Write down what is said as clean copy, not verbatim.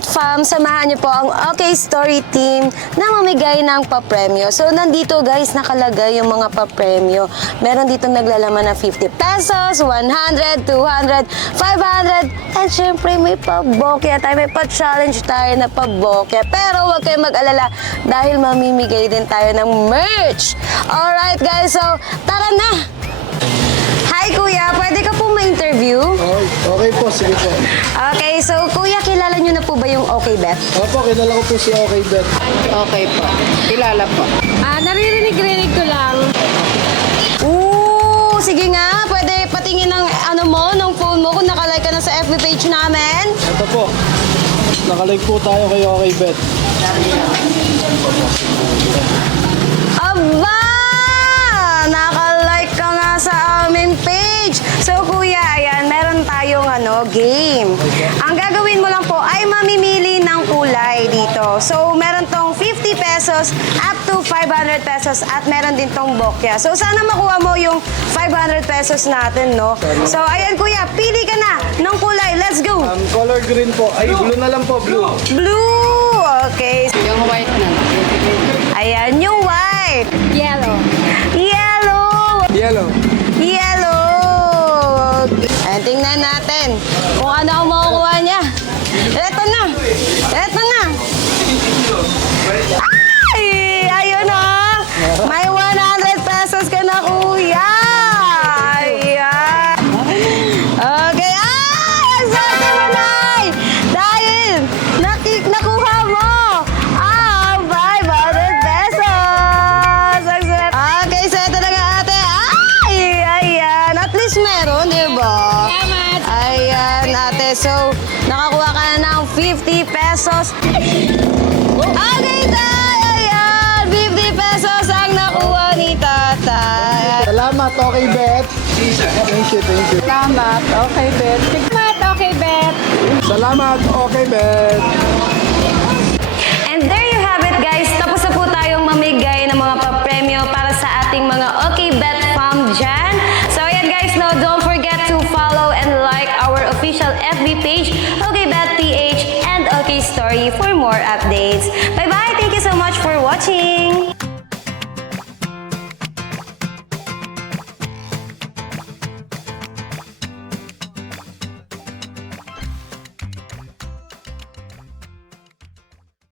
Bet Fam, samahan niyo po ang OK Story Team na mamigay ng papremyo. So, nandito guys, nakalagay yung mga papremyo. Meron dito naglalaman ng 50 pesos, 100, 200, 500, and syempre may pabokya tayo, may pa-challenge tayo na pabokya. Pero huwag kayong mag-alala dahil mamimigay din tayo ng merch. Alright guys, so tara na! Hi Kuya, pwede ka po ma-interview? Okay po, sige po. Okay, so Kuya, kilala niyo na po ba yung OK Bet? Opo, kilala ko po si Okay Bet. Okay po. Kilala po. Naririnig-rinig ko lang. Sige nga, pwede patingin ng ng phone mo kung nakalike ka na sa FB page namin. Ito po. Nakalike po tayo kay Okay Bet. Aba! Nakalike ka nga sa aming page. So Kuya, ayan, meron tayong game. Ang gagawin mo lang po ay mamimili ng kulay dito. So meron tong 50 pesos up to 500 pesos at meron din tong bokya. So sana makuha mo yung 500 pesos natin, no? So ayan Kuya, pili ka na ng kulay. Let's go! Color green po. Ay, blue na lang po, blue. Blue! Okay. Yung white na. Ayan, yung white. Yellow. Yellow! Yellow. Yellow! Ayan, tingnan natin kung ano ang makukuha niya. Eto na! Eto na! Ay! Ayun o! May 100 pesos ka na, Kuya! Ayan! Okay. Ay! Ang swerte mo, Nay! Dahil nakuha mo ang 500 pesos! Ang swerte. Okay, so ito na nga ate. Ay! Ayan! At least meron, di ba? Salamat. Ayan, ate. So, nakakuha ka na ng 50 pesos. Okay, tay! Ayan! 50 pesos ang nakuha ni tatay. Salamat, Okay Bet. Thank you, thank you. Salamat. Okay, Bet. Salamat. Okay, Bet. Salamat, Okay Bet. And there you have it, guys. Tapos na po tayong mamigay ng mga papremyo para sa ating mga OK Bet Fam dyan. So, ayan guys, no, don't forget to follow and like our official FB page, OK Bet PH and OK Story for more updates. Bye